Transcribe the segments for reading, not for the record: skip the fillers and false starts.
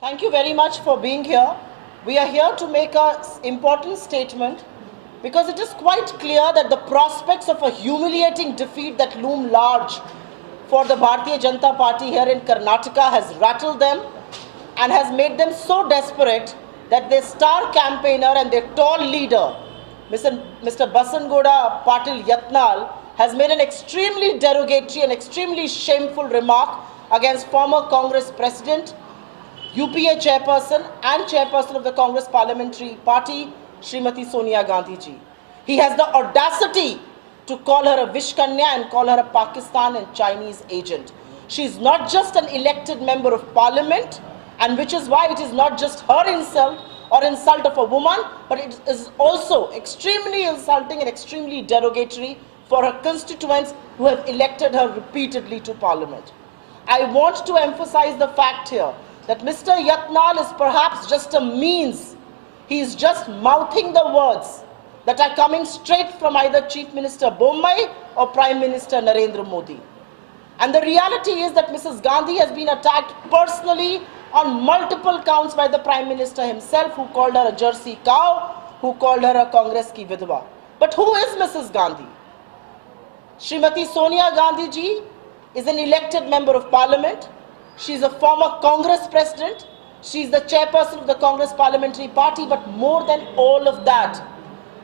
Thank you very much for being here. We are here to make an important statement because it is quite clear that the prospects of a humiliating defeat that loom large for the Bharatiya Janata Party here in Karnataka has rattled them and has made them so desperate that their star campaigner and their tall leader, Mr. Basangoda Patil Yatnal, has made an extremely derogatory and extremely shameful remark against former Congress President, UPA chairperson and chairperson of the Congress Parliamentary Party, Srimati Sonia Gandhi ji. He has the audacity to call her a Vishkanya and call her a Pakistan and Chinese agent. She is not just an elected member of parliament, and which is why it is not just her insult or insult of a woman, but it is also extremely insulting and extremely derogatory for her constituents who have elected her repeatedly to parliament. I want to emphasize the fact here that Mr. Yatnal is perhaps just a means. He is just mouthing the words that are coming straight from either Chief Minister Bommai or Prime Minister Narendra Modi. And the reality is that Mrs. Gandhi has been attacked personally on multiple counts by the Prime Minister himself, who called her a Jersey cow, who called her a Congress ki vidwa. But who is Mrs. Gandhi? Srimati Sonia Gandhi ji is an elected member of parliament. She is a former Congress president. She is the chairperson of the Congress Parliamentary Party. But more than all of that,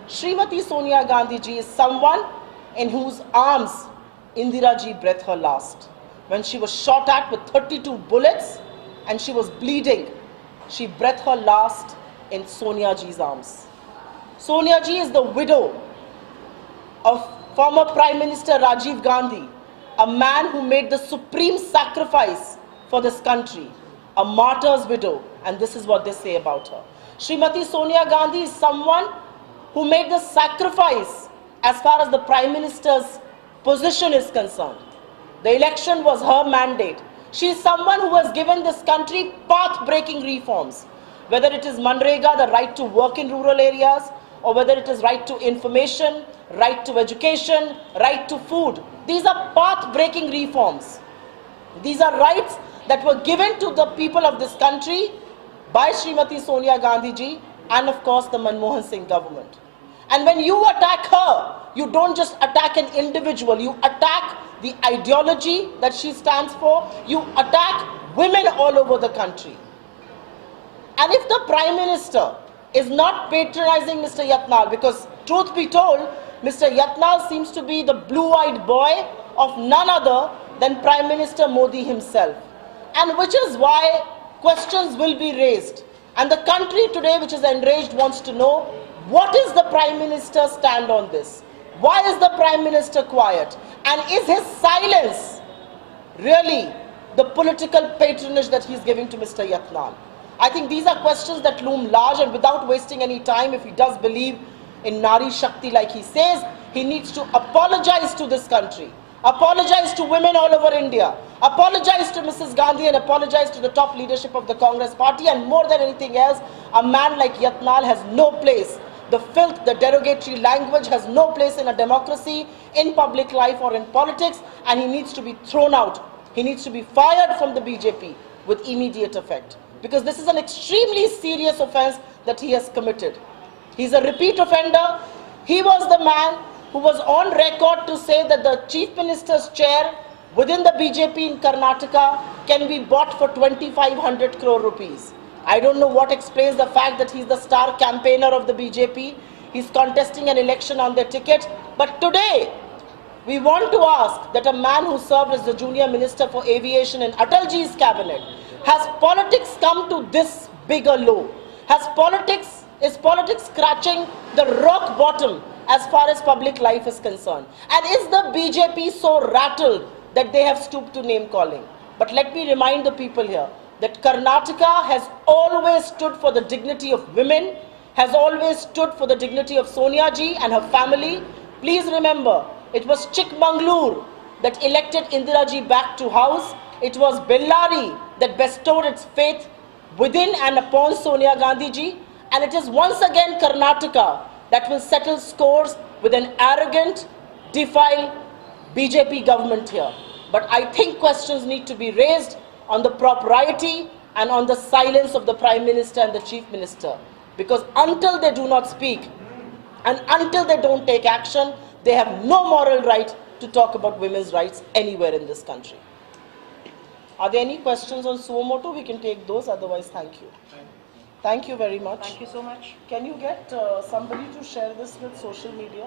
Srimati Sonia Gandhi ji is someone in whose arms Indira ji breathed her last. When she was shot at with 32 bullets and she was bleeding, she breathed her last in Sonia ji's arms. Sonia ji is the widow of former Prime Minister Rajiv Gandhi, a man who made the supreme sacrifice for this country, a martyr's widow, and this is what they say about her. Srimati Sonia Gandhi is someone who made the sacrifice as far as the Prime Minister's position is concerned. The election was her mandate. She is someone who has given this country path-breaking reforms, whether it is Manrega, the right to work in rural areas, or whether it is right to information, right to education, right to food. These are path-breaking reforms. These are rights that were given to the people of this country by Srimati Sonia Gandhi ji and of course the Manmohan Singh government. And when you attack her, you don't just attack an individual, you attack the ideology that she stands for, you attack women all over the country. And if the Prime Minister is not patronizing Mr. Yatnal, because truth be told, Mr. Yatnal seems to be the blue-eyed boy of none other than Prime Minister Modi himself. And which is why questions will be raised. And the country today, which is enraged, wants to know, what is the Prime Minister's stand on this? Why is the Prime Minister quiet? And is his silence really the political patronage that he's giving to Mr. Yatnal? I think these are questions that loom large, and without wasting any time, if he does believe in Nari Shakti like he says, he needs to apologize to this country. Apologize to women all over India, apologize to Mrs. Gandhi, and apologize to the top leadership of the Congress party. And more than anything else, a man like Yatnal has no place. The filth, the derogatory language has no place in a democracy, in public life or in politics, and he needs to be thrown out. He needs to be fired from the BJP with immediate effect, because this is an extremely serious offense that he has committed. He's a repeat offender. He was the man who was on record to say that the Chief Minister's chair within the BJP in Karnataka can be bought for 2,500 crore rupees. I don't know what explains the fact that he's the star campaigner of the BJP. He's contesting an election on their ticket. But today, we want to ask that a man who served as the junior minister for aviation in Atalji's cabinet, has politics come to this bigger low? Is politics scratching the rock bottom as far as public life is concerned? And is the BJP so rattled that they have stooped to name calling? But let me remind the people here that Karnataka has always stood for the dignity of women, has always stood for the dignity of Sonia ji and her family. Please remember, it was Chikmagalur that elected Indira ji back to house. It was Bellary that bestowed its faith within and upon Sonia Gandhi ji. And it is once again Karnataka that will settle scores with an arrogant, defiled BJP government here. But I think questions need to be raised on the propriety and on the silence of the Prime Minister and the Chief Minister. Because until they do not speak and until they don't take action, they have no moral right to talk about women's rights anywhere in this country. Are there any questions on suo motu? We can take those, otherwise thank you. Thank you very much. Thank you so much. Can you get somebody to share this with social media?